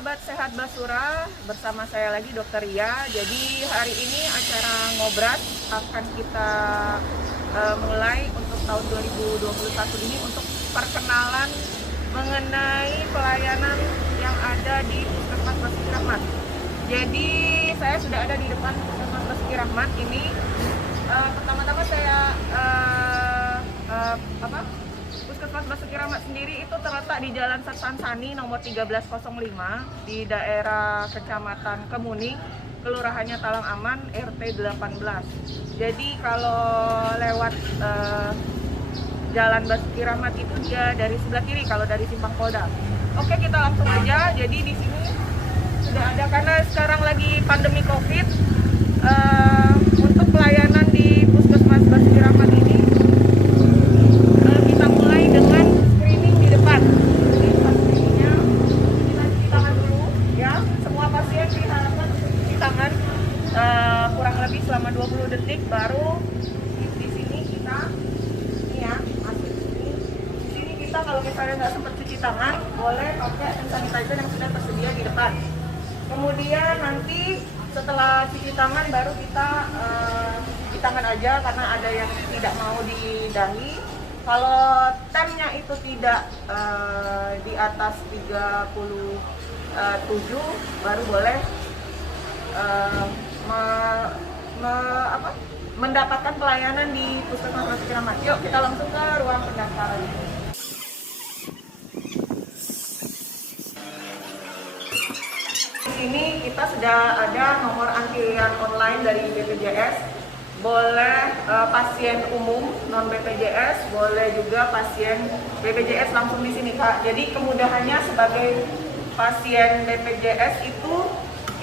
sahabat sehat Basura, bersama saya lagi Dokter Ria. Jadi hari ini acara ngobras akan kita mulai untuk tahun 2021 ini untuk perkenalan mengenai pelayanan yang ada di Puskesmas Basuki Rahmat. Jadi saya sudah ada di depan Puskesmas Basuki Rahmat ini. Pertama-tama saya Puskesmas Basuki Rahmat sendiri itu terletak di Jalan Sersan-Sani nomor 1305 di daerah Kecamatan Kemuning, kelurahannya Talang Aman, RT 18. Jadi kalau lewat Jalan Basuki Rahmat itu dia dari sebelah kiri kalau dari Simpang Polda. Oke, kita langsung aja. Jadi di sini sudah ada, karena sekarang lagi pandemi Covid, untuk pelayanan di Puskesmas Basuki Rahmat ini kita mulai dengan screening di depan. Jadi screeningnya kita cuci tangan dulu ya. Semua pasien diharapkan cuci tangan kurang lebih selama 20 detik, baru di sini kita masuk di sini kita kalau misalnya nggak sempat cuci tangan boleh pakai hand sanitizer yang sudah tersedia di depan. Kemudian nanti setelah cuci tangan baru kita cuci tangan aja, karena ada yang tidak mau di dahi. Kalau temnya itu tidak di atas 37 baru boleh mendapatkan pelayanan di Puskesmas Basuki Rahmat. Yuk kita langsung ke ruang pendaftaran. Di sini kita sudah ada nomor antrian online dari BPJS. Boleh pasien umum non BPJS, boleh juga pasien BPJS langsung di sini, Kak. Jadi kemudahannya sebagai pasien BPJS itu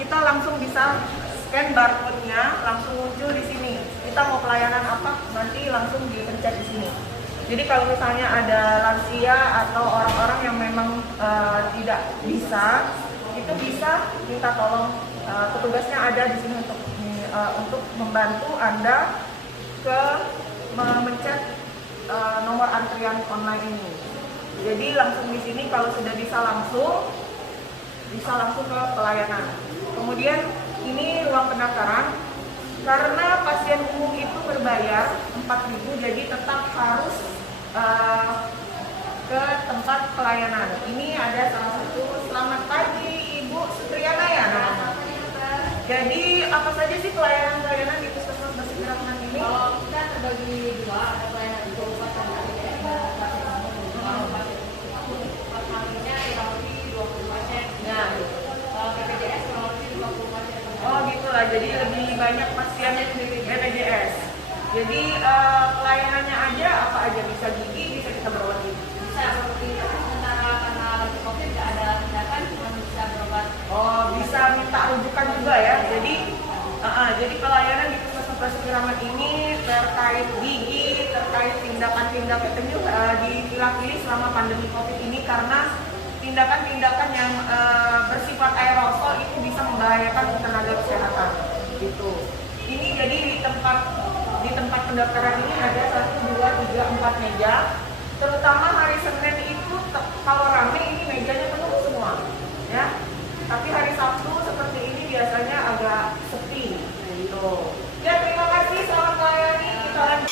kita langsung bisa scan barcode-nya, langsung muncul di sini. Kita mau pelayanan apa nanti langsung dipencet di sini. Jadi kalau misalnya ada lansia atau orang-orang yang memang tidak bisa, itu bisa minta tolong, petugasnya ada di sini untuk membantu Anda ke memencet nomor antrian online ini. Jadi langsung di sini kalau sudah bisa langsung ke pelayanan. Kemudian ini ruang pendaftaran. Karena pasien umum itu berbayar 4.000, jadi tetap harus ke tempat pelayanan. Ini ada salah satu. Selamat pagi Ibu Sutriana ya namanya. Jadi apa saja sih pelayanan di Puskesmas Basuki Rahmat ini? Kalau kita terbagi dua, ada pelayanan di kabupaten BPJS dan pasien umum. Kalau pasien umum per harinya kurang lebih 20 pasien. Nah, kalau BPJS kurang lebih 20 pasien. oh gitulah, jadi lebih banyak pasien BPJS. Jadi pelayanannya aja apa aja, bisa gigi, bisa kita berobat gigi. Bisa seperti sementara karena lagi COVID nggak ada tindakan, cuma bisa berobat. Oh, bisa minta rujukan juga ya. Jadi pelayanan di Puskesmas Basuki Rahmat ini terkait gigi, terkait tindakan-tindakan itu dipilah-pilih selama pandemi Covid ini, karena tindakan-tindakan yang bersifat aerosol itu bisa membahayakan tenaga kesehatan gitu. Ini jadi di tempat pendaftaran ini ada 1, 2, 3, 4 meja. Terutama hari Senin itu kalau rame ini mejanya penuh semua ya. Tapi hari Sabtu seperti ini biasanya agak sepi gitu. Ya, terima kasih, selamat melayani. Kita lanjut.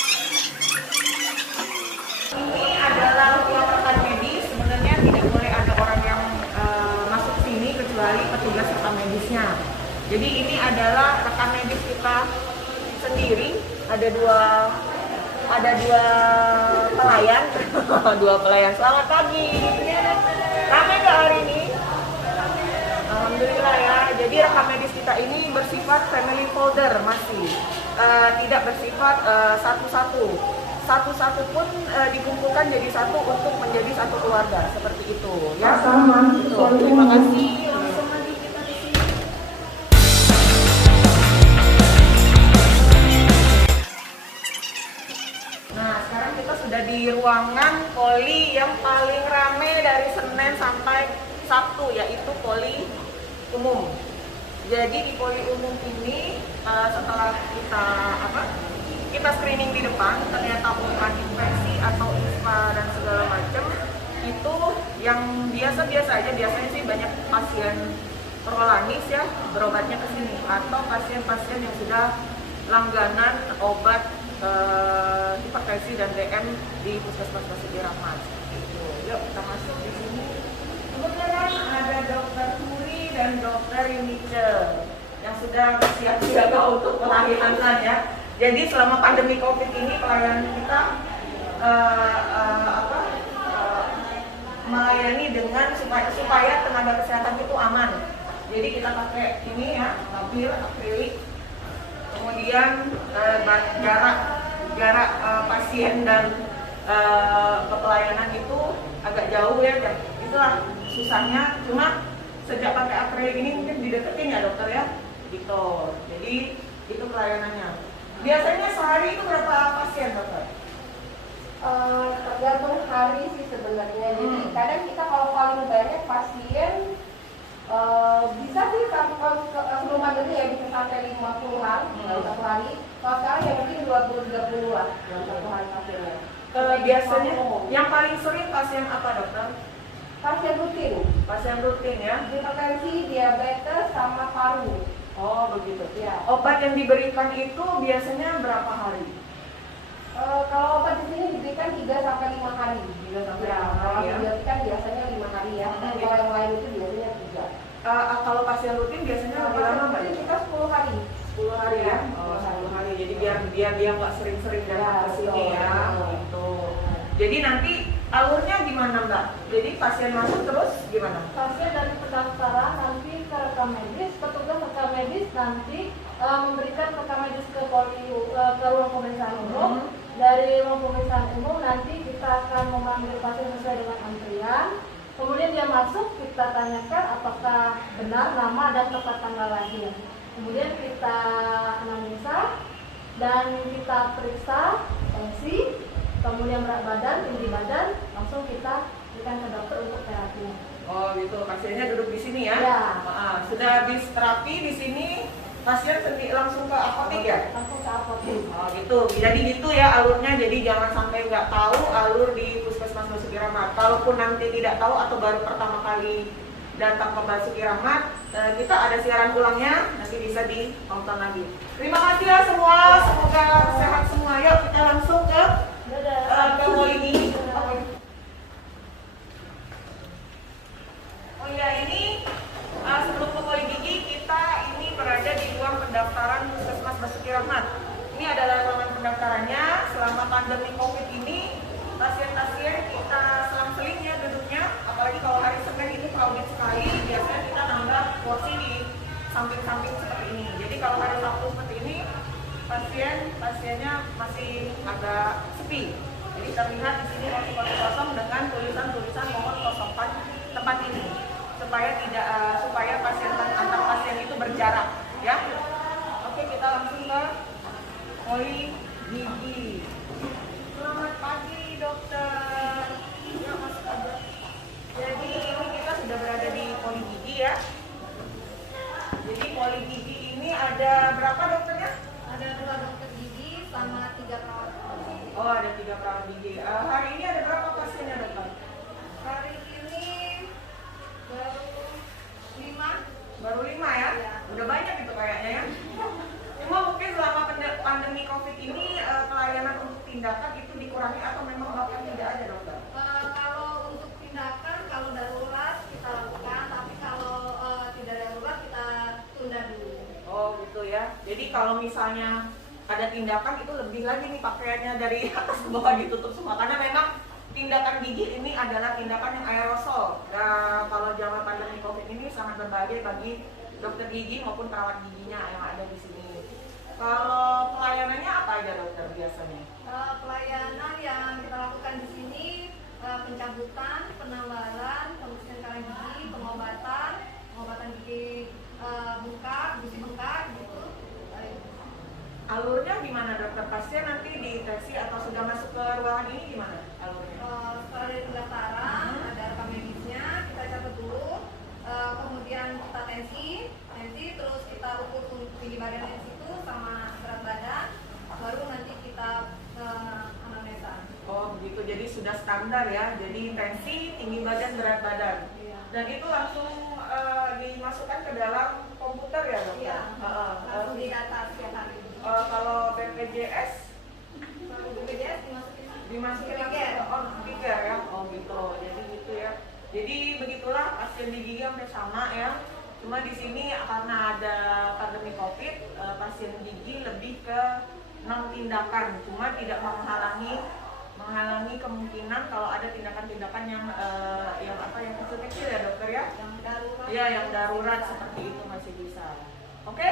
Ini adalah ruang rekan medis. Sebenarnya tidak boleh ada orang yang masuk sini kecuali petugas rekan medisnya. Jadi ini adalah rekan medis kita sendiri. Ada dua pelayan. Dua pelayan. Selamat pagi. Ramai nggak hari ini? Alhamdulillah ya. Jadi rekam medis kita ini bersifat family folder, masih tidak bersifat satu-satu. Satu-satu pun dikumpulkan jadi satu untuk menjadi satu keluarga, seperti itu ya. Terima kasih. Langsung lagi kita di sini. Nah, sekarang kita sudah di ruangan poli yang paling rame dari Senin sampai Sabtu, yaitu poli umum. Jadi di poli umum ini setelah kita screening di depan, ternyata bukan infeksi atau ISPA dan segala macam, itu yang biasa-biasa aja, biasanya sih banyak pasien prolanis ya berobatnya ke sini, atau pasien-pasien yang sudah langganan obat hipertensi dan DM di Puskesmas Basuki Rahmat. Gitu. Yuk kita masuk di sini. Kemudian ada Dokter Puri dan Dokter Yunice yang sudah siap-siaga untuk pelayanan ya. Jadi selama pandemi COVID ini pelayanan kita melayani dengan supaya tenaga kesehatan itu aman. Jadi kita pakai ini ya, tabir akrilik. Kemudian jarak pasien dan ke pelayanan itu agak jauh ya. Itulah susahnya. Cuma sejak pakai akrilik ini mungkin dideketin ya dokter ya. Gitu. Jadi itu pelayanannya. Biasanya sehari itu berapa pasien dokter? Tergantung hari sih sebenarnya. Jadi kadang kita kalau paling banyak pasien bisa sih sebelum pandemi ya bisa sampai 50-an dalam satu hari. Kalau sekarang ya mungkin 20-30-an dalam satu hari pasiennya. Biasanya yang paling sering pasien apa dokter? Pasien rutin. Pasien rutin ya? Hipertensi, diabetes, sama paru. Oh begitu. Ya. Obat yang diberikan itu biasanya berapa hari? Kalau obat di sini diberikan 3 sampai 5 hari. 3 sampai 5 Ya, hari kalau ya. antibiotik kan biasanya 5 hari ya. Kalau yang lain itu biasanya 3. Kalau pasien rutin biasanya lebih lama Mbak? Kita 10 hari. 10 hari ya? Oh 10 hari. Jadi biar dia nggak sering-sering datang ke sini ya. Gitu. Jadi nanti alurnya gimana Mbak? Jadi pasien masuk terus gimana? Pasien dari pendaftaran nanti ke rekam medis, petugas rekam medis nanti memberikan rekam medis ke ruang pemeriksaan umum. Dari ruang pemeriksaan umum nanti kita akan memanggil pasien sesuai dengan antrian. Kemudian dia masuk, kita tanyakan apakah benar nama dan tepat tanggal lahir. Kemudian kita analisa dan kita periksa tensi, kemudian berat badan, tinggi badan, langsung kita berikan ke dokter untuk terapi. Oh gitu, pasiennya duduk di sini ya? Ya. Sudah habis terapi di sini, pasien langsung ke apotek ya? Langsung ke apotek. Oh gitu, jadi gitu ya alurnya. Jadi jangan sampai nggak tahu alur di Puskesmas Basuki Rahmat. Kalaupun nanti tidak tahu atau baru pertama kali datang ke Basuki Rahmat, kita ada siaran ulangnya, nanti bisa ditonton lagi. Terima kasih ya semua, semoga sehat semua. Yuk kita langsung ke poli gigi. Oh ya, ini sebelum ke poli gigi kita ini berada di ruang pendaftaran Puskesmas Basuki Rahmat. Ini adalah ruangan pendaftarannya. Selama pandemi COVID ini, pasien-pasien kita selang-seling ya duduknya. Apalagi kalau hari Senin ini crowded sekali, biasanya kita nambah kursi di samping-samping seperti ini. Jadi kalau hari Sabtu seperti ini, pasiennya masih agak sepi. Jadi terlihat di sini kursi kosong dengan tulisan-tulisan mohon kosongkan tempat ini supaya pasien antar pasien itu berjarak ya. Oke, kita langsung ke poli gigi. Selamat pagi dokter. Ya, masuk aja. Jadi ini kita sudah berada di poli gigi ya. Jadi poli gigi ini ada berapa dokternya? Ada 2 dokter gigi sama 3 perawat. Oh, ada 3 perawat gigi. Hari ini ada berapa pasiennya dokter? Hari ini Baru 5 ya? Udah banyak itu kayaknya ya. Cuma mungkin selama pandemi COVID ini pelayanan untuk tindakan itu dikurangi atau memang bahkan tidak ada dokter? Kalau untuk tindakan, kalau darurat kita lakukan, tapi kalau tidak darurat kita tunda dulu. Oh gitu ya. Jadi kalau misalnya ada tindakan itu lebih lagi nih pakaiannya dari atas ke bawah ditutup semua, karena memang tindakan gigi ini adalah tindakan yang aerosol. Nah, kalau zaman pandemi COVID ini sangat berbahaya bagi dokter gigi maupun perawat giginya yang ada di sini. Kalau pelayanannya apa aja dokter biasanya? Pelayanan yang kita lakukan di sini pencabutan, penambalan, pembersihan karang gigi, pengobatan gigi bengkak, gusi bengkak gitu. Alurnya gimana dokter? Pasien nanti dideteksi atau sudah masuk ke ruangan ini gimana alurnya? Setelah dari pendaftaran, ada rekam medisnya, kita catat dulu, kemudian kita tensi, terus kita ukur tinggi badan di situ sama berat badan, baru nanti kita anamnesa. Oh begitu, jadi sudah sudah standar ya. Jadi tensi, tinggi badan, berat badan. Iya. Dan itu langsung dimasukkan ke dalam komputer ya dok? Iya. Langsung didata setiap hari. Kalau BPJS Kalau BPJS dimasukin dimasukin Figure. ke figure ya? Oh gitu, jadi gitu ya. Jadi begitulah pasien di gigi hampir sama ya. Cuma di sini karena ada pandemi COVID, pasien gigi lebih ke 6 tindakan, cuma tidak menghalangi kemungkinan kalau ada tindakan-tindakan yang yang kecil-kecil ya dokter ya? Yang darurat. Iya, yang darurat seperti itu masih bisa. Oke,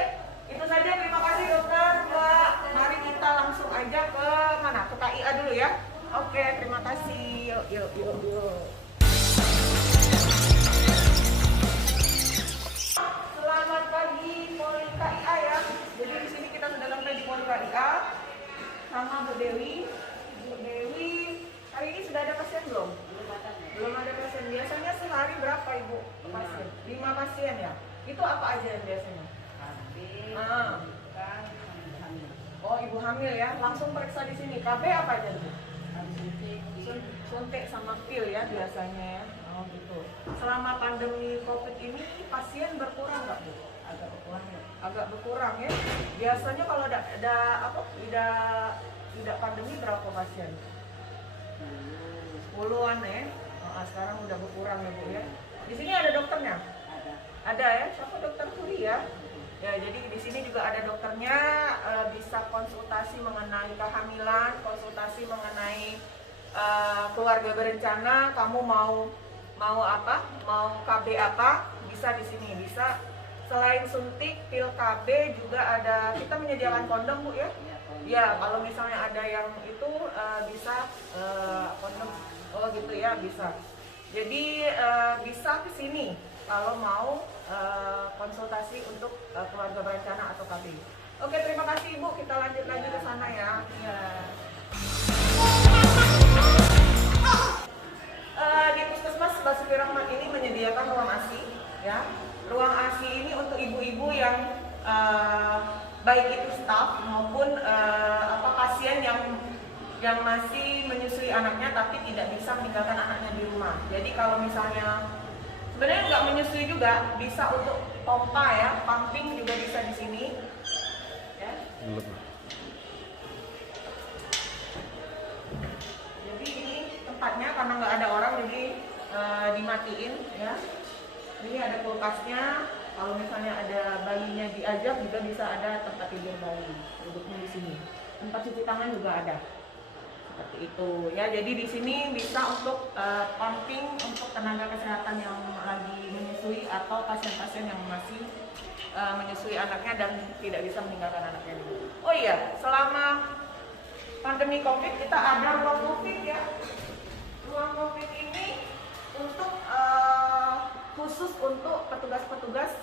itu saja. Terima kasih dokter. Mbak, mari kita langsung aja ke mana? Ke KIA dulu ya. Oke, terima kasih. Yuk. Selamat pagi Poli KIA ya. Jadi di sini kita sudah sampai di Poli KIA sama Bu Dewi. Bu Dewi, hari ini sudah ada pasien belum? Belum ada pasien. Biasanya sehari berapa Ibu pasien? 5 pasien ya? Itu apa aja yang biasanya? Oh, ibu hamil ya. Langsung periksa di sini. KB apa aja Bu? Suntik sama pil ya biasanya ya. Oh gitu. Selama pandemi COVID ini pasien berkurang nggak Bu? Agak berkurang ya. Agak berkurang ya. Biasanya kalau tidak pandemi berapa pasien? 10-an ya. Oh, sekarang udah berkurang ya Bu ya. Di sini ada dokternya? Ada ya. Siapa dokter Suri ya? Ya, jadi di sini juga ada dokternya, bisa konsultasi mengenai kehamilan, konsultasi mengenai keluarga berencana, kamu mau apa, mau KB apa, bisa di sini. Bisa selain suntik, pil KB juga ada, kita menyediakan kondom Bu ya. Ya, kalau misalnya ada yang itu bisa kondom, oh gitu ya, bisa. Jadi bisa ke sini kalau mau konsultasi untuk keluarga berencana atau KB. Oke, terima kasih Ibu. Kita lanjut lagi ke sana ya. Ya. Di Puskesmas Basuki Rahmat ini menyediakan ruang ASI, ya. Ruang ASI ini untuk ibu-ibu yang baik itu staf maupun pasien yang masih menyusui anaknya tapi tidak bisa meninggalkan anaknya di rumah. Jadi kalau misalnya sebenarnya nggak menyusui juga, bisa untuk pompa ya, pumping juga bisa di sini. Ya. Jadi ini tempatnya karena nggak ada orang jadi dimatiin ya. Ini ada kulkasnya. Kalau misalnya ada bayinya diajak juga bisa ada tempat tidur bayi. Duduknya di sini. Tempat cuci tangan juga ada. Seperti itu ya. Jadi di sini bisa untuk pumping untuk tenaga kesehatan yang lagi menyusui atau pasien-pasien yang masih menyusui anaknya dan tidak bisa meninggalkan anaknya dulu. Oh iya, selama pandemi COVID kita ada ruang COVID ya. Ruang COVID ini untuk khusus untuk petugas-petugas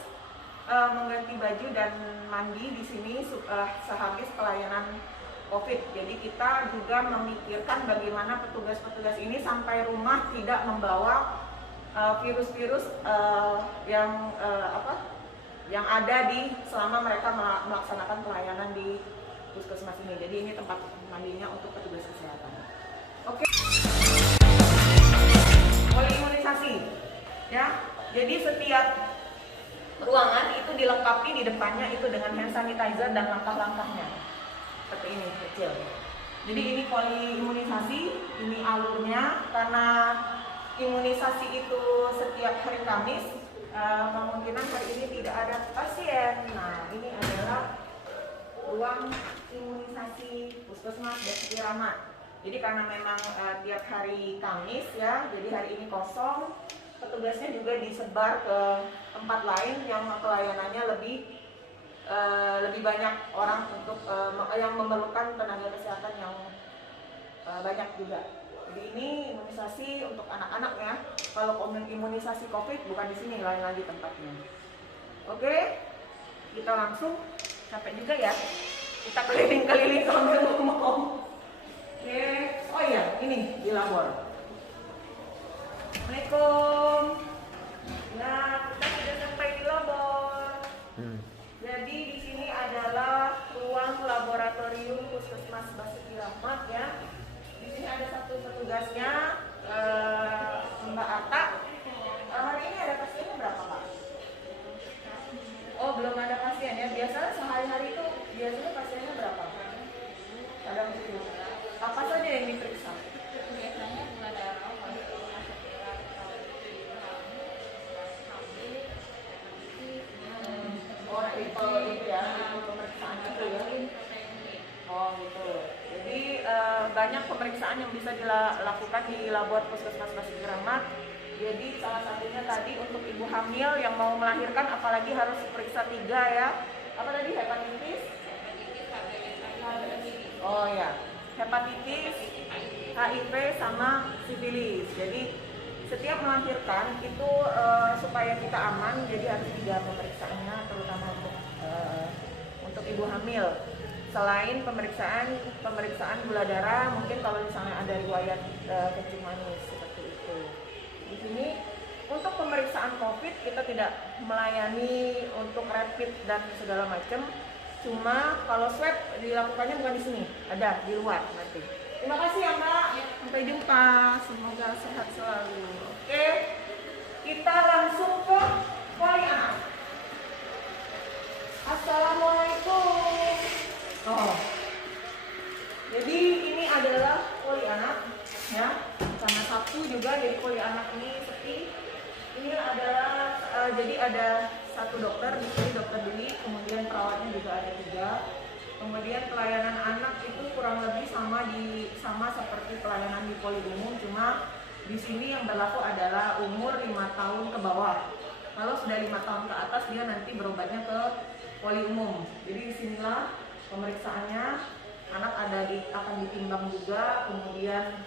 mengganti baju dan mandi di sini sehabis pelayanan COVID. Jadi kita juga memikirkan bagaimana petugas-petugas ini sampai rumah tidak membawa virus-virus yang ada selama mereka melaksanakan pelayanan di puskesmas ini. Jadi ini tempat mandinya untuk petugas kesehatan. Oke. Poliimunisasi, ya. Jadi setiap ruangan itu dilengkapi di depannya itu dengan hand sanitizer dan langkah-langkahnya. Seperti ini kecil. Jadi ini poliimunisasi, ini alurnya karena imunisasi itu setiap hari Kamis, kemungkinan hari ini tidak ada pasien. Nah, ini adalah ruang imunisasi Puskesmas Basuki Rahmat. Jadi karena memang tiap hari Kamis ya, jadi hari ini kosong. Petugasnya juga disebar ke tempat lain yang pelayanannya lebih banyak orang untuk yang memerlukan tenaga kesehatan yang banyak juga. Jadi ini imunisasi untuk anak-anak ya. Kalau imunisasi COVID bukan di sini, lain lagi tempatnya. Oke, kita langsung, capek juga ya. Kita keliling-keliling sambil ngomong. Oke, oh iya, ini di labor. Assalamualaikum. Nah, kita sudah sampai di labor. Jadi di sini adalah ruang laboratorium Puskesmas Basuki Rahmat ya. Di sini ada satu petugasnya. Biasanya pasiennya berapa? Kadang 10. Apa saja yang diperiksa? Biasanya gula darah, kolesterol, asam Oh, tipe itu ya, tipe pemeriksaan itu ya. Oh gitu. Jadi banyak pemeriksaan yang bisa dilakukan di labor Puskesmas Basuki Rahmat. Jadi salah satunya tadi untuk ibu hamil yang mau melahirkan, apalagi harus periksa 3 ya. Apa tadi, hepatitis? Oh ya, hepatitis, HIV sama sifilis. Jadi setiap melahirkan itu supaya kita aman, jadi harus 3 pemeriksaannya, terutama untuk ibu hamil. Selain pemeriksaan gula darah, mungkin kalau misalnya ada riwayat kencing manis seperti itu. Di sini untuk pemeriksaan COVID kita tidak melayani untuk rapid dan segala macam. Cuma kalau swab dilakukannya bukan di sini, ada di luar nanti. Terima kasih ya Mbak. Sampai jumpa. Semoga sehat selalu. Oke, kita langsung ke poli anak. Assalamualaikum. Oh, jadi ini adalah poli anak, ya. Karena Sabtu juga, jadi poli anak ini sepi. Ini adalah jadi ada 1 dokter di sini, dokter Dwi, kemudian perawatnya juga ada 3. Kemudian pelayanan anak itu kurang lebih sama seperti pelayanan di poli umum, cuma di sini yang berlaku adalah umur 5 tahun ke bawah. Kalau sudah 5 tahun ke atas dia nanti berobatnya ke poli umum. Jadi disinilah pemeriksaannya, anak akan ditimbang juga, kemudian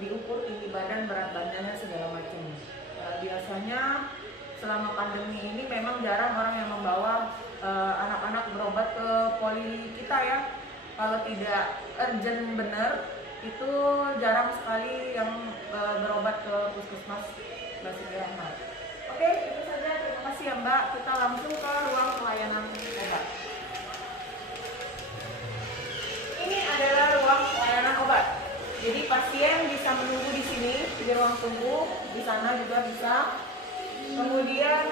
diukur tinggi badan, berat badannya segala macam. Biasanya selama pandemi ini memang jarang orang yang membawa anak-anak berobat ke poli kita ya. Kalau tidak urgent benar, itu jarang sekali yang berobat ke Puskesmas Basuki Rahmat. Oke, itu saja. Terima kasih ya Mbak. Kita langsung ke ruang pelayanan obat. Ini adalah ruang pelayanan obat. Jadi pasien bisa menunggu di sini di ruang tunggu, di sana juga bisa. Kemudian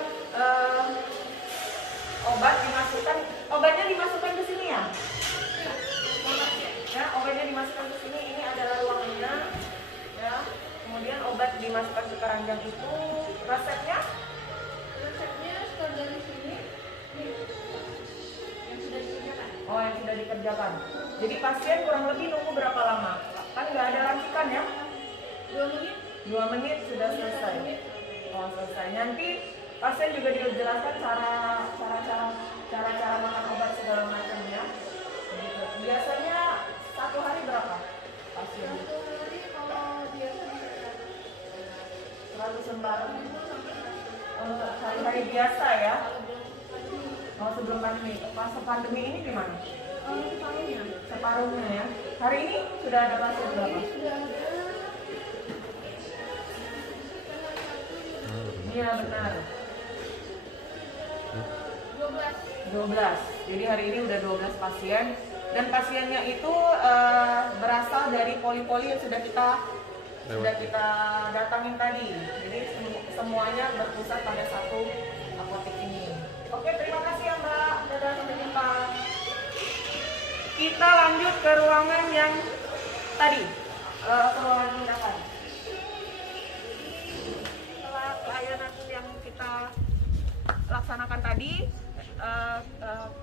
obatnya dimasukkan ke sini ya. Ya, obatnya dimasukkan ke sini. Ini adalah ruangannya. Ya. Kemudian obat dimasukkan ke keranjang itu. Resepnya setelah dari sini yang sudah dikerjakan. Oh, yang sudah dikerjakan. Jadi pasien kurang lebih nunggu berapa lama? Kan nggak ada racikan ya? 2 menit. 2 menit sudah selesai. Oh, selesai. Nanti pasien juga dijelaskan cara makan obat segala macam ya. Begitu. Biasanya 1 hari berapa pasien? 1 hari kalau biasa 100 lembar. Untuk hari-hari biasa ya. Oh, sebelum pandemi. Pas pandemi ini gimana? Separuhnya ya. Hari ini sudah ada pasien berapa? sudah ada Iya benar. 12. Jadi hari ini udah 12 pasien. Dan pasiennya itu berasal dari poli-poli yang sudah kita datangin tadi. Jadi semuanya berpusat pada 1 apotek ini. Oke, terima kasih ya Mbak. Dadah, sampai jumpa. Kita lanjut ke ruangan yang tadi, ke ruangan tindakan. Setelah pelayanan yang kita laksanakan tadi,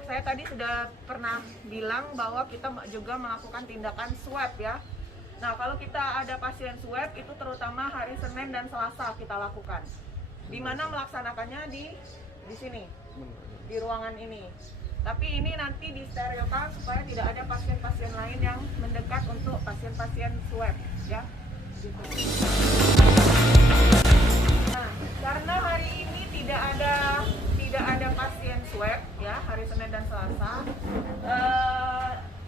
saya tadi sudah pernah bilang bahwa kita juga melakukan tindakan swab ya. Nah, kalau kita ada pasien swab itu terutama hari Senin dan Selasa kita lakukan. Di mana melaksanakannya di sini, di ruangan ini. Tapi ini nanti disterilkan supaya tidak ada pasien-pasien lain yang mendekat untuk pasien-pasien swab ya. Gitu. Nah, karena hari ini tidak ada pasien swab ya, hari Senin dan Selasa.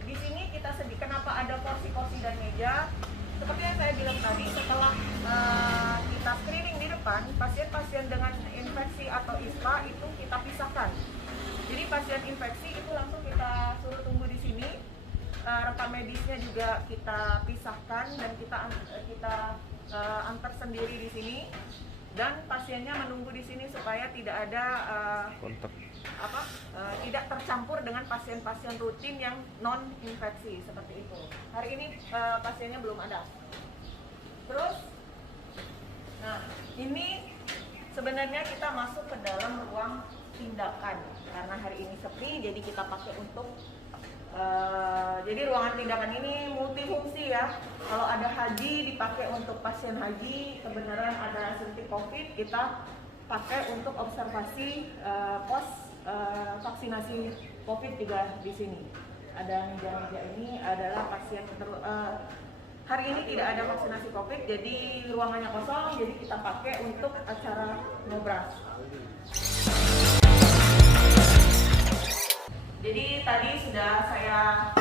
Di sini kita kenapa ada kursi-kursi dan meja? Seperti yang saya bilang tadi, setelah kita screening di depan, pasien-pasien dengan infeksi atau ISPA itu kita pisahkan. Jadi pasien infeksi itu langsung kita suruh tunggu di sini. Rekam medisnya juga kita pisahkan dan kita antar sendiri di sini. Dan pasiennya menunggu di sini supaya tidak ada tidak tercampur dengan pasien-pasien rutin yang non infeksi seperti itu. Hari ini pasiennya belum ada. Terus, nah ini sebenarnya kita masuk ke dalam ruang tindakan karena hari ini sepi, jadi kita pakai untuk jadi ruangan tindakan ini multifungsi ya. Kalau ada haji dipakai untuk pasien haji, kebenaran ada suntik COVID, kita pakai untuk observasi pos vaksinasi COVID juga di sini. Ada meja-meja ini adalah pasien hari ini tidak ada vaksinasi COVID, jadi ruangannya kosong, jadi kita pakai untuk acara ngobras. Jadi tadi sudah saya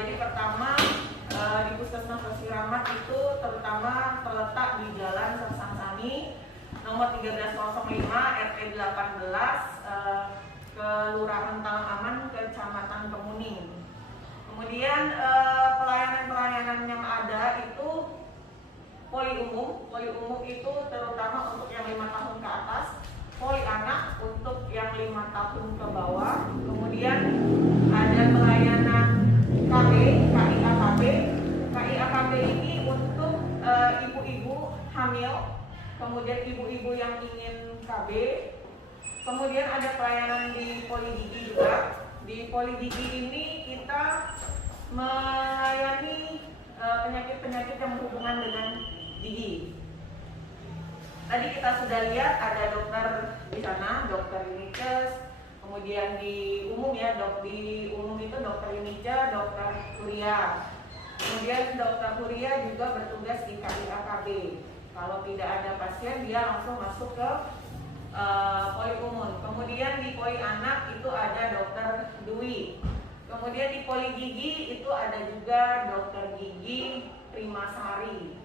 jadi pertama di Puskesmas Rosiramat itu terutama terletak di Jalan Sersangsani nomor 1305 RT 18 Kelurahan Talang Aman, Kecamatan Kemuning. Kemudian pelayanan-pelayanan yang ada itu poli umum itu terutama untuk yang 5 tahun ke atas, poli anak untuk yang 5 tahun ke bawah, kemudian ada pelayanan KB, KIAKB ini untuk ibu-ibu hamil, kemudian ibu-ibu yang ingin KB, kemudian ada pelayanan di poli gigi juga. Di poli gigi ini kita melayani penyakit-penyakit yang berhubungan dengan gigi. Tadi kita sudah lihat ada dokter di sana, dokter Unicus, kemudian di umum ya, di umum itu dokter Unica, dokter Huria. Kemudian dokter Huria juga bertugas di KIAKB. Kalau tidak ada pasien, dia langsung masuk ke poli umum. Kemudian di poli anak itu ada dokter Dwi. Kemudian di poli gigi itu ada juga dokter gigi Primasari.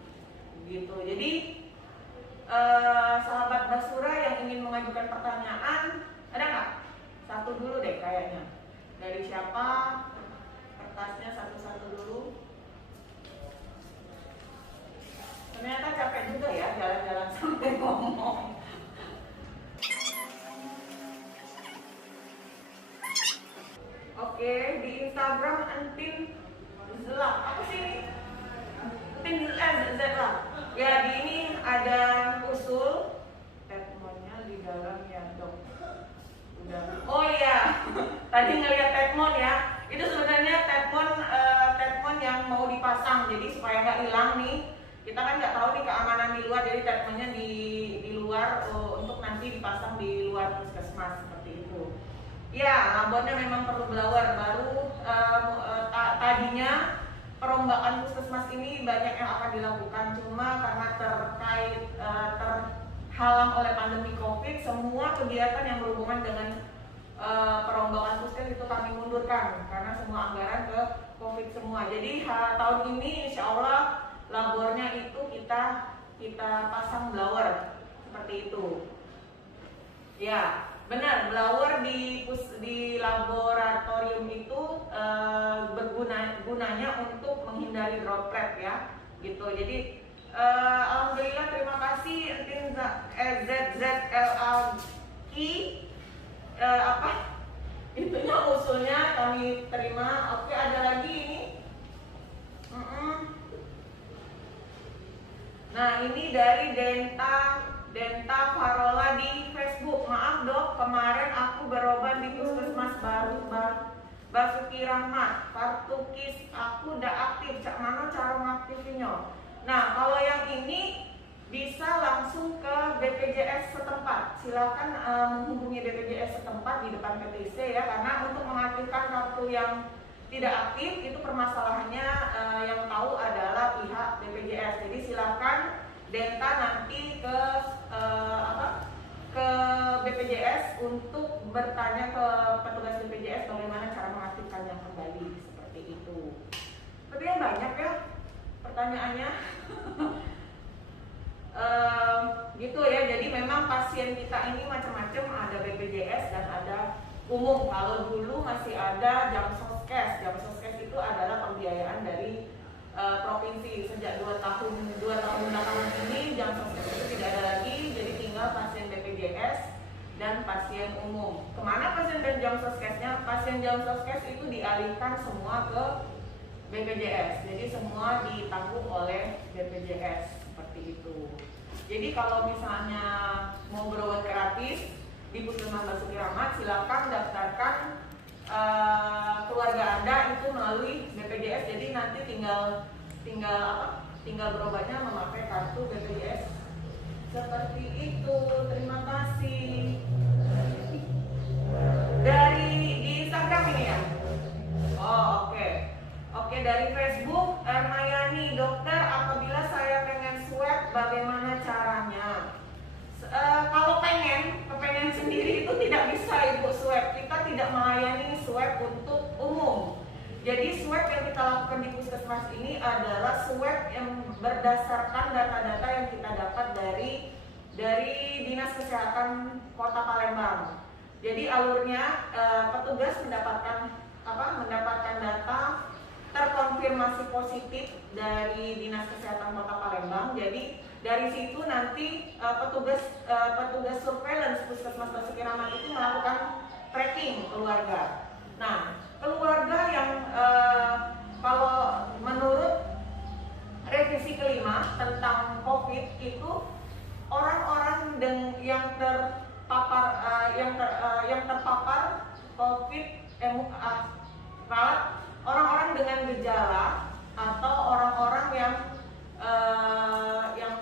Gitu. Jadi sahabat Basura yang ingin mengajukan pertanyaan, ada nggak? Satu dulu deh kayaknya. Dari siapa? Kertasnya satu-satu dulu. Ternyata capek juga ya jalan-jalan sampai ngomong. Oke, di Instagram Entin Zelak. Apa sih ini? Entin Zelak. Ya, di ini ada usul tetmonnya di dalam ya, Dok. Udah. Oh iya. Tadi ngeliat tetmon ya. Itu sebenarnya tetmon yang mau dipasang. Jadi supaya nggak hilang nih. Kita kan nggak tahu nih keamanan di luar, jadi tetmonnya di luar untuk nanti dipasang di luar puskesmas seperti itu. Ya, labornya memang perlu blower baru. Tadinya perombakan puskesmas ini banyak yang akan dilakukan, cuma karena terhalang oleh pandemi COVID, semua kegiatan yang berhubungan dengan perombakan puskes itu kami mundurkan karena semua anggaran ke COVID semua. Jadi tahun ini insya Allah labornya itu kita pasang blower seperti itu. Ya. Benar, blower di laboratorium itu gunanya untuk menghindari droplet ya, gitu. Jadi alhamdulillah terima kasih Entin ZZLAKI itunya usulnya kami terima. Oke, ada lagi ini. Nah, ini dari Denta Farola di Facebook. Maaf dok, kemarin aku berobat di puskesmas Basuki Rahmat. Kartu KIS aku udah aktif. Cak mana cara mengaktifinya? Nah, kalau yang ini bisa langsung ke BPJS setempat. Silakan menghubungi BPJS setempat di depan PTC ya, karena untuk mengaktifkan kartu yang tidak aktif itu permasalahannya yang tahu adalah pihak BPJS. Jadi silakan Denta nanti ke BPJS untuk bertanya ke petugas BPJS bagaimana cara mengaktifkannya kembali seperti itu. Sepertinya banyak ya pertanyaannya. Gitu ya. Jadi memang pasien kita ini macam-macam, ada BPJS dan ada umum. Kalau dulu masih ada Jamsoskes. Jamsoskes itu adalah pembiayaan dari provinsi. Sejak 2 tahun belakangan ini Jamsoskes itu tidak ada lagi, jadi tinggal pasien BPJS dan pasien umum. Kemana pasien dan jam soskesnya? Pasien jam soskes itu dialihkan semua ke BPJS, jadi semua ditanggung oleh BPJS seperti itu. Jadi kalau misalnya mau berobat gratis di Puskesmas Basuki Rahmat, silakan daftarkan keluarga Anda itu melalui BPJS. Jadi nanti tinggal berobatnya memakai kartu BPJS seperti itu. Terima kasih. Dari di Instagram ini ya. Oh, oke, dari Facebook, Ermayani, dokter, apabila saya pengen swab, bagaimana caranya? Kalau kepengen sendiri itu tidak bisa Ibu swab. Kita tidak melayani swab untuk umum. Jadi swab yang kita lakukan di puskesmas ini adalah swab yang berdasarkan data-data yang kita dapat dari Dinas Kesehatan Kota Palembang. Jadi alurnya petugas mendapatkan data terkonfirmasi positif dari Dinas Kesehatan Kota Palembang. Jadi dari situ nanti petugas surveillance Puskesmas Basuki Rahmat itu melakukan tracking keluarga. Nah, keluarga yang kalau menurut revisi kelima tentang COVID itu orang-orang yang terpapar COVID orang-orang dengan gejala atau orang-orang yang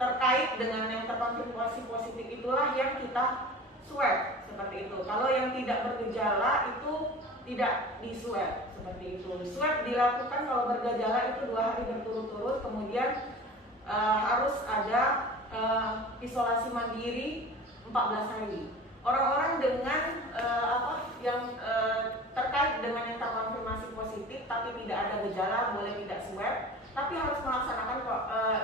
terkait dengan yang terkonfirmasi positif itulah yang kita swab seperti itu. Kalau yang tidak bergejala itu tidak di swab seperti itu. Swab dilakukan kalau bergejala itu 2 hari berturut-turut, kemudian harus ada isolasi mandiri 14 hari. Orang-orang dengan terkait dengan yang terkonfirmasi positif tapi tidak ada gejala boleh tidak swab, tapi harus melaksanakan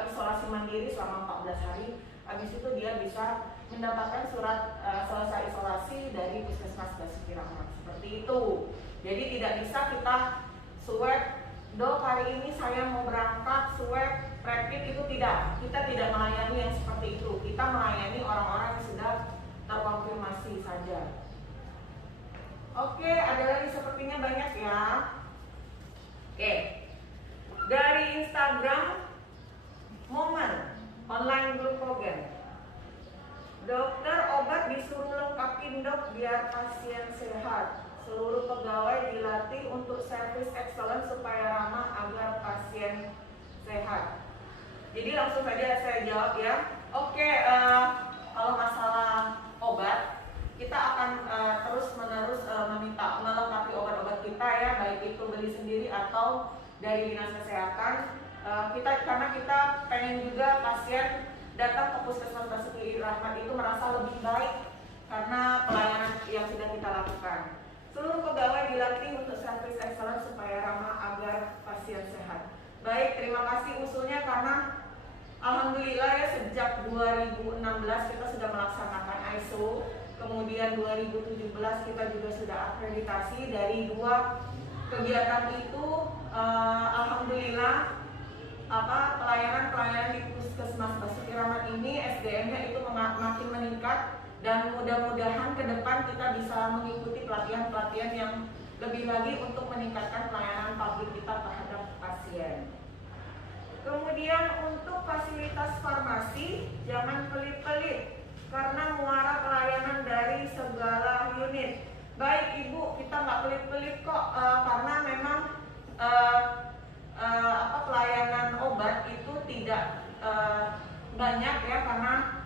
isolasi mandiri selama 14 hari. Habis itu dia bisa mendapatkan surat selesai isolasi dari Puskesmas Basuki Rahmat seperti itu. Jadi tidak bisa kita swab, dok hari ini saya mau berangkat swab rapid, itu tidak. Kita tidak melayani yang seperti itu. Kita melayani orang-orang yang sudah terkonfirmasi saja. Oke, ada lagi sepertinya banyak ya. Oke, dari Instagram Momen Online Glukogen, dokter obat disuruh lengkapin dok biar pasien sehat. Seluruh pegawai dilatih untuk service excellence supaya ramah agar pasien sehat. Jadi langsung saja saya jawab ya. Oke, kalau masalah obat, kita akan terus-menerus meminta melengkapi obat-obat kita ya, baik itu beli sendiri atau dari Dinas Kesehatan. Karena kita pengen juga pasien datang ke Puskesmas Basuki Rahmat itu merasa lebih baik karena pelayanan yang sudah kita lakukan. Seluruh pegawai dilatih untuk service excellence supaya ramah agar pasien sehat. Baik, terima kasih usulnya karena alhamdulillah ya sejak 2016 kita sudah melaksanakan ISO, kemudian 2017 kita juga sudah akreditasi. Dari 2 kegiatan itu alhamdulillah pelayanan di Puskesmas Basuki Rahmat ini SDM-nya itu makin meningkat dan mudah-mudahan ke depan kita bisa mengikuti pelatihan-pelatihan yang lebih lagi untuk meningkatkan pelayanan publik kita terhadap pasien. Kemudian untuk fasilitas farmasi jangan pelit-pelit karena muara pelayanan dari segala unit. Baik Ibu, kita nggak pelit-pelit kok karena memang pelayanan obat itu tidak banyak ya karena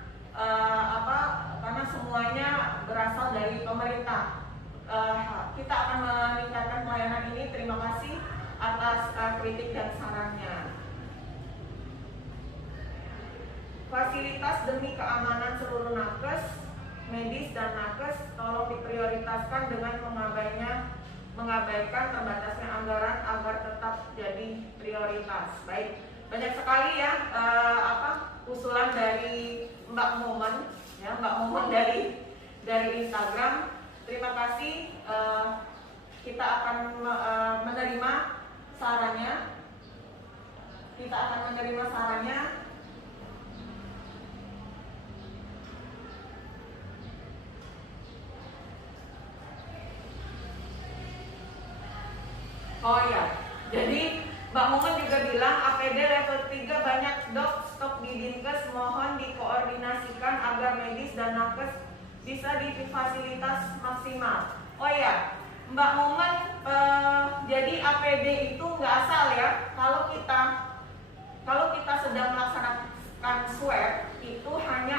semuanya berasal dari pemerintah. Kita akan meningkatkan pelayanan ini. Terima kasih atas kritik dan sarannya. Fasilitas demi keamanan seluruh nakes, medis dan nakes tolong diprioritaskan dengan mengabaikan terbatasnya anggaran agar tetap jadi prioritas. Baik, banyak sekali ya usulan dari Mbak Momen ya, Mbak Momen dari Instagram. Terima kasih. Kita akan menerima sarannya. Oh ya, jadi Mbak Mumun juga bilang APD level 3 banyak dok, stok di Dinkes, mohon dikoordinasikan agar medis dan nakes bisa difasilitas maksimal. Oh ya, Mbak Mumun, jadi APD itu nggak asal ya. Kalau kita sedang melaksanakan swab itu hanya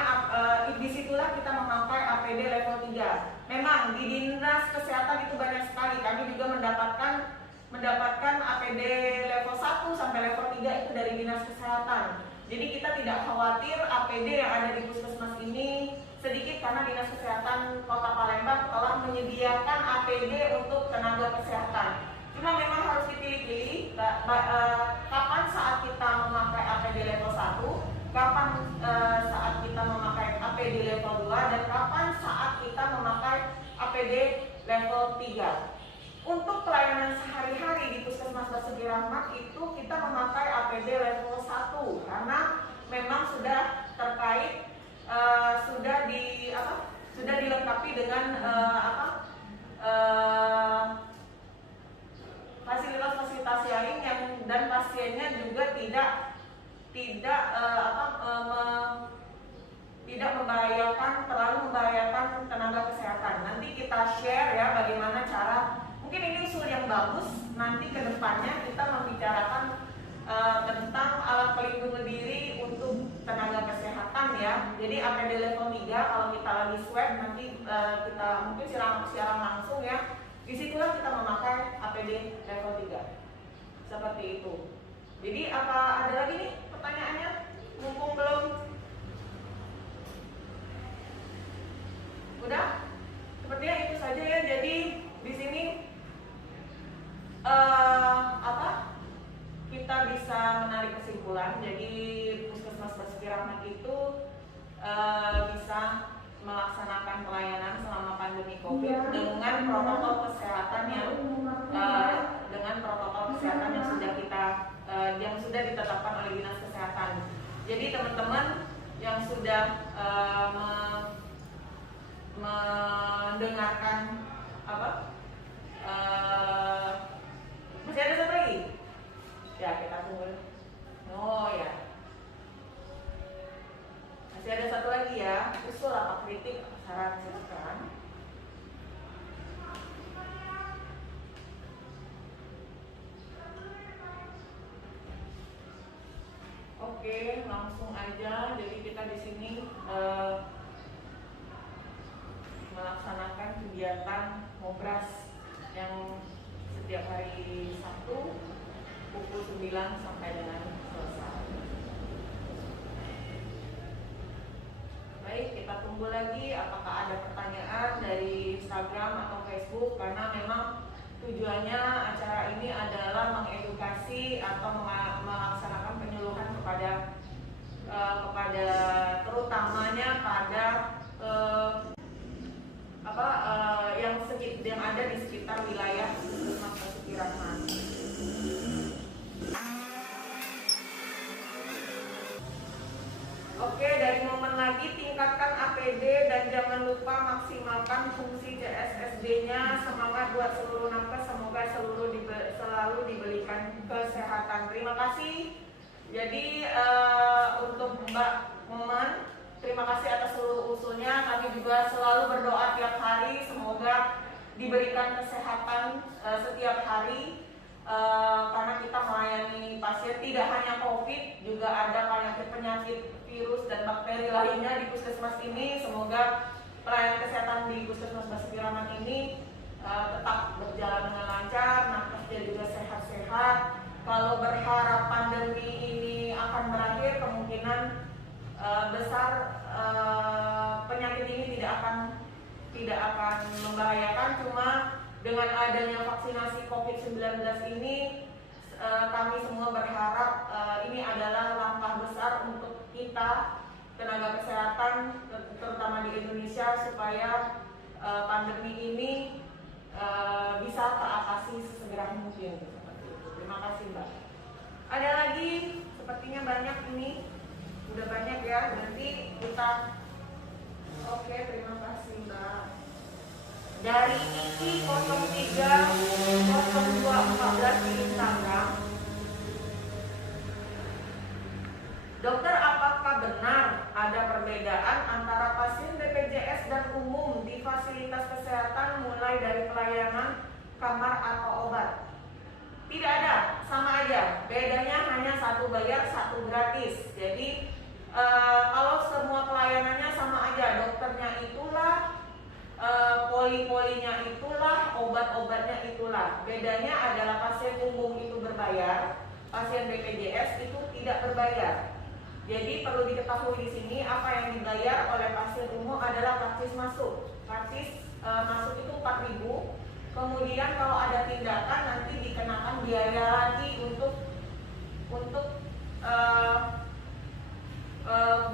disitulah kita memakai APD level 3. Memang di Dinas Kesehatan itu banyak sekali. Kami juga mendapatkan APD level 1 sampai level 3 itu dari Dinas Kesehatan. Jadi kita tidak khawatir APD yang ada di puskesmas ini sedikit karena Dinas Kesehatan Kota Palembang telah menyediakan APD untuk tenaga kesehatan. Cuma memang harus dipilih-pilih kapan saat kita memakai APD level 1, kapan saat kita memakai APD level 2, dan kapan saat kita memakai APD level 3. Untuk pelayanan sehari-hari di Puskesmas Basuki Rahmat itu kita memakai APD level 1 karena memang sudah terkait sudah dilengkapi dengan fasilitas-fasilitas lain dan pasiennya juga tidak terlalu membahayakan tenaga kesehatan. Nanti kita share ya bagaimana cara. Mungkin ini usul yang bagus. Nanti ke depannya kita membicarakan tentang alat pelindung diri untuk tenaga kesehatan ya. Jadi APD level 3 kalau kita lagi swab nanti kita mungkin siaran langsung ya. Disitulah kita memakai APD level 3. Seperti itu. Jadi apa ada lagi nih pertanyaannya? Mumpung belum. Udah? Sepertinya itu saja ya. Jadi di sini kita bisa menarik kesimpulan. Jadi Puskesmas Basuki Rahmat itu bisa melaksanakan pelayanan selama pandemi COVID dengan protokol kesehatan yang sudah ditetapkan oleh Dinas Kesehatan. Jadi teman-teman yang sudah mendengarkan masih ada satu lagi? Ya kita tunggu. Oh ya. Masih ada satu lagi ya. Usul apa kritik saran silakan. Oke, langsung aja. Jadi kita di sini melaksanakan kegiatan ngobras yang setiap hari Sabtu pukul 9 sampai dengan selesai. Baik, kita tunggu lagi apakah ada pertanyaan dari Instagram atau Facebook, karena memang tujuannya acara ini adalah mengedukasi atau melaksanakan penyuluhan kepada terutamanya pada yang ada di sekitar wilayah Puskesmas Basuki Rahmat. Oke, dari momen lagi tingkatkan APD dan jangan lupa maksimalkan fungsi CSSD-nya. Semangat buat seluruh nakes, semoga selalu diberikan kesehatan. Terima kasih. Jadi untuk Mbak Momen, terima kasih atas seluruh usulnya. Kami juga selalu berdoa tiap hari semoga diberikan kesehatan setiap hari. Karena kita melayani pasien tidak hanya COVID, juga ada penyakit virus dan bakteri lainnya di puskesmas ini. Semoga pelayanan kesehatan di Puskesmas Basuki Rahmat ini tetap berjalan dengan lancar, nakesnya juga sehat-sehat. Kalau berharap pandemi ini akan berakhir, kemungkinan besar penyakit ini tidak akan membahayakan. Cuma dengan adanya vaksinasi COVID-19 ini, kami semua berharap ini adalah langkah besar untuk kita, tenaga kesehatan, terutama di Indonesia, supaya pandemi ini bisa teratasi sesegera mungkin. Terima kasih Mbak. Ada lagi? Sepertinya banyak ini. Udah banyak ya, nanti kita. Oke, terima kasih Mbak. dari Iki 030214 di Instagram. Dokter, apakah benar ada perbedaan antara pasien BPJS dan umum di fasilitas kesehatan mulai dari pelayanan, kamar atau obat? Tidak ada, sama aja. Bedanya hanya satu bayar, satu gratis. Jadi kalau semua pelayanannya sama aja, dokternya itulah, poli-polinya itulah, obat-obatnya itulah. Bedanya adalah pasien umum itu berbayar, pasien BPJS itu tidak berbayar. Jadi perlu diketahui di sini apa yang dibayar oleh pasien umum adalah karcis masuk. Karcis masuk itu 4.000. Kemudian kalau ada tindakan nanti dikenakan biaya lagi untuk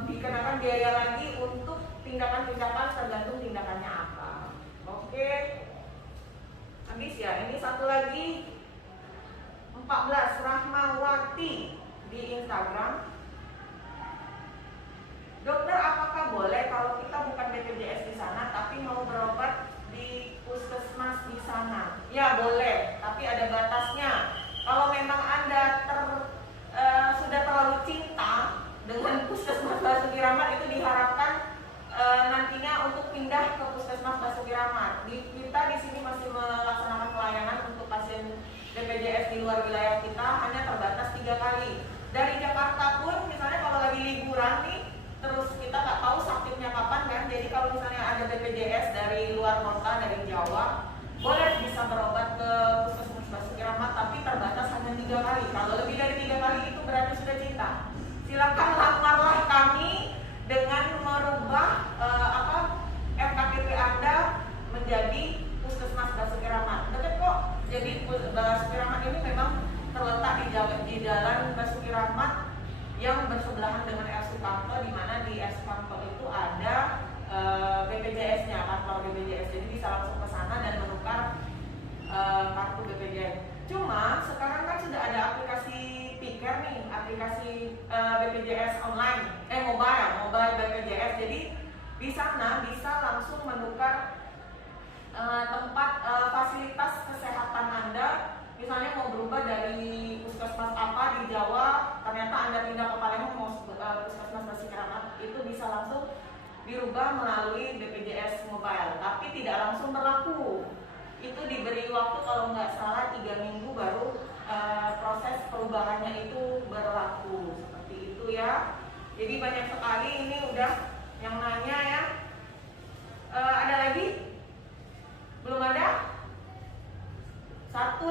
dikenakan biaya lagi untuk tindakan-tindakan tergantung tindakannya apa. Oke. Habis ya. Ini satu lagi 14 Rahmawati di Instagram. Dokter, apakah boleh kalau kita bukan BPJS di sana tapi mau berobat di puskesmas di sana? Ya boleh, tapi ada batasnya. Kalau memang Anda sudah terlalu cinta dengan puskesmas Basuki Rahmat, itu diharapkan nantinya untuk pindah ke puskesmas Basuki Rahmat. Kita di sini masih melaksanakan pelayanan untuk pasien BPJS di luar wilayah kita hanya terbatas 3 kali. Dari Jakarta pun misalnya kalau lagi liburan nih, terus kita nggak tahu sakitnya kapan kan, jadi kalau misalnya ada BPJS dari luar kota, dari Jawa, boleh bisa berobat ke puskesmas Basuki Rahmat, tapi terbatas hanya 3 kali. Kalau lebih dari 3 kali itu berarti sudah cinta. Silakan lamarlah kami dengan merubah FKTP Anda menjadi puskesmas Basuki Rahmat. Dekat kok. Jadi Basuki Rahmat ini memang terletak di Jalan Basuki Rahmat yang bersebelahan dengan R. Sukamto, di mana di R. Sukamto itu ada BPJS-nya, kantor BPJS. Jadi bisa langsung ke sana dan menukar kartu BPJS. Cuma sekarang kan sudah ada aplikasi Piker nih, aplikasi BPJS online, mobile BPJS. Jadi di sana bisa langsung menukar tempat fasilitas kesehatan Anda. Misalnya mau berubah dari puskesmas apa di Jawa, ternyata Anda pindah ke Palembang mau puskesmas Basuki Rahmat, itu bisa langsung dirubah melalui BPJS Mobile, tapi tidak langsung berlaku. Itu diberi waktu kalau nggak salah 3 minggu baru proses perubahannya itu berlaku. Seperti itu ya. Jadi banyak sekali ini udah yang nanya ya. Ada lagi? Belum ada? Satu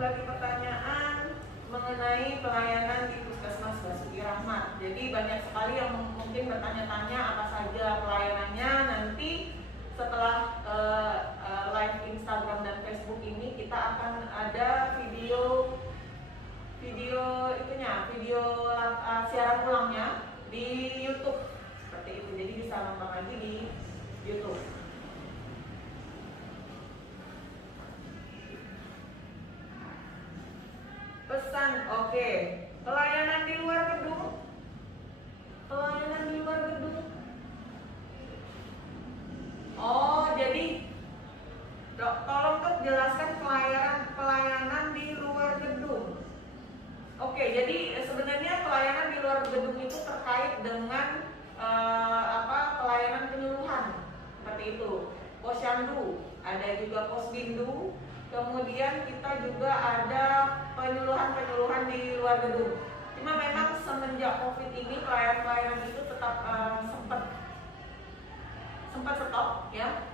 lagi pertanyaan mengenai pelayanan di puskesmas Basuki Rahmat. Jadi banyak sekali yang mungkin bertanya-tanya apa saja pelayanannya. Nanti setelah live Instagram dan Facebook ini kita akan ada video siaran ulangnya di YouTube seperti itu. Jadi bisa nonton lagi di YouTube. Pesan, oke. Pelayanan di luar gedung. Oh, jadi tolong dok jelaskan pelayanan di luar gedung. Oke, jadi sebenarnya pelayanan di luar gedung itu terkait dengan pelayanan penyuluhan seperti itu. Posyandu, ada juga posbindu. Kemudian kita juga ada penyuluhan di luar gedung. Cuma memang semenjak COVID ini pelayanan itu tetap sempat stop ya.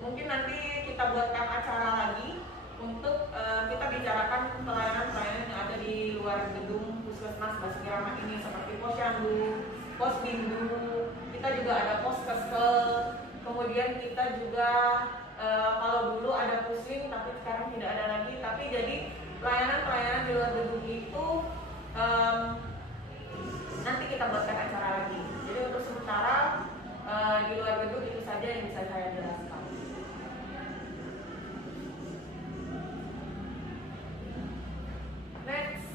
Mungkin nanti kita buatkan acara lagi untuk kita bicarakan pelayanan yang ada di luar gedung puskesmas Basuki Rahmat ini, seperti posyandu, posbindu. Kita juga ada poskeskel. Kemudian kita juga kalau dulu ada pusing, tapi sekarang tidak ada lagi. Tapi jadi pelayanan di luar gedung itu nanti kita buatkan acara lagi. Jadi untuk sementara di luar gedung itu saja yang bisa saya jelaskan. Next,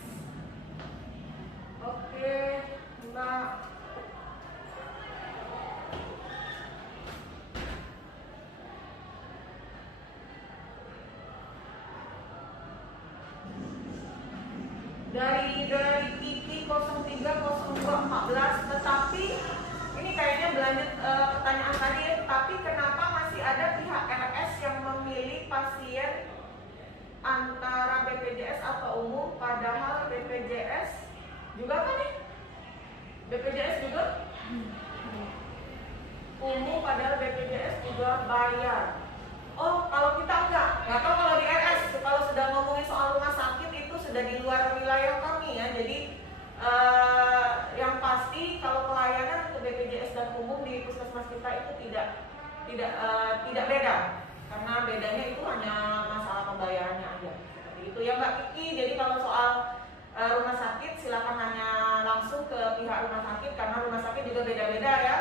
oke, Mbak. dari Kiki 030214, tetapi ini kayaknya berlanjut pertanyaan tadi ya, tapi kenapa masih ada pihak RS yang memilih pasien antara BPJS atau umum, padahal BPJS juga kan nih? BPJS juga? Umum padahal BPJS juga bayar. Oh, kalau kita enggak tahu kalau di RS, kalau sudah ngomongin soal rumah sakit itu sudah di luar wilayah kami ya. Jadi yang pasti kalau pelayanan untuk BPJS dan umum di puskesmas kita itu tidak beda, karena bedanya itu hanya masalah pembayarannya aja. Seperti itu ya Mbak Kiki. Jadi kalau soal rumah sakit silakan nanya langsung ke pihak rumah sakit, karena rumah sakit juga beda-beda ya.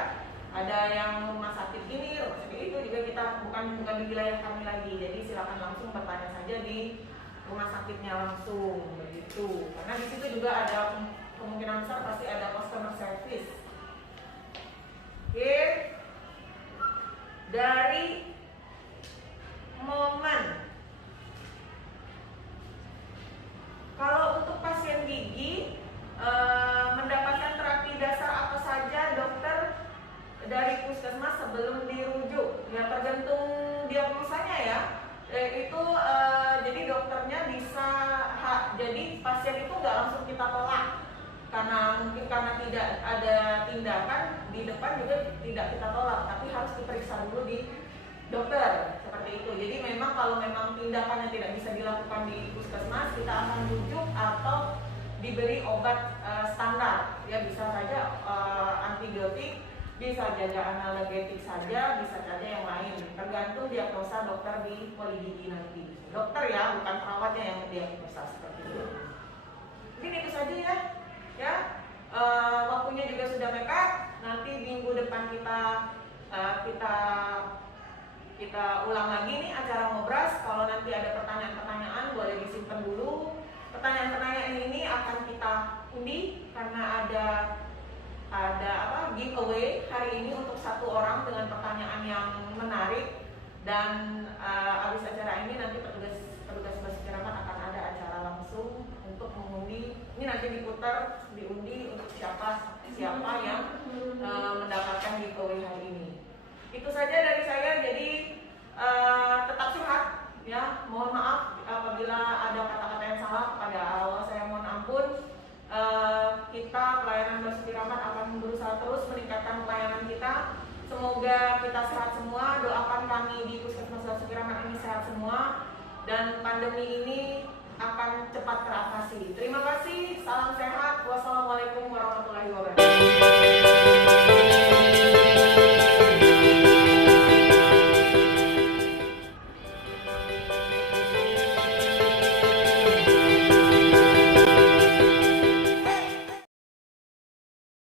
Ada yang rumah sakit ini, rumah sakit itu juga kita bukan di wilayah kami lagi. Jadi silakan langsung bertanya saja di rumah sakitnya langsung begitu. Karena di situ juga ada kemungkinan besar pasti ada customer service. Oke. Dari momen, kalau untuk pasien gigi mendapatkan terapi dasar apa saja dokter dari puskesmas sebelum dirujuk? Ya tergantung diagnosanya ya. Jadi dokternya bisa jadi pasien itu nggak langsung kita tolak, karena mungkin karena tidak ada tindakan di depan juga tidak kita tolak, tapi harus diperiksa dulu di dokter seperti itu. Jadi memang kalau memang tindakannya tidak bisa dilakukan di puskesmas, kita akan rujuk atau diberi obat standar ya, bisa saja antibiotik, bisa saja analgetik saja, bisa saja yang lain, tergantung diagnosa dokter di poligigi nanti. Dokter ya, bukan perawatnya yang mendiagnosa seperti itu. Mungkin itu saja ya. Waktunya juga sudah mepet. Nanti minggu depan kita ulang lagi nih acara ngobras. Kalau nanti ada pertanyaan-pertanyaan boleh disimpan dulu. Pertanyaan-pertanyaan ini akan kita undi karena ada giveaway hari ini untuk 1 orang dengan pertanyaan yang menarik. Dan habis acara ini nanti petugas Basuki Rahmat akan ada acara langsung untuk mengundi. Ini nanti diundi untuk siapa yang mendapatkan giveaway hari ini. Itu saja dari saya. Jadi tetap sehat ya. Mohon maaf apabila ada kata-kata yang salah, kepada Allah saya mohon ampun. Kita pelayanan Basuki Rahmat akan berusaha terus meningkatkan pelayanan kita. Semoga kita sehat semua. Doakan kami di Puskesmas Basuki Rahmat ini sehat semua, dan pandemi ini akan cepat teratasi. Terima kasih. Salam sehat. Wassalamualaikum warahmatullahi wabarakatuh.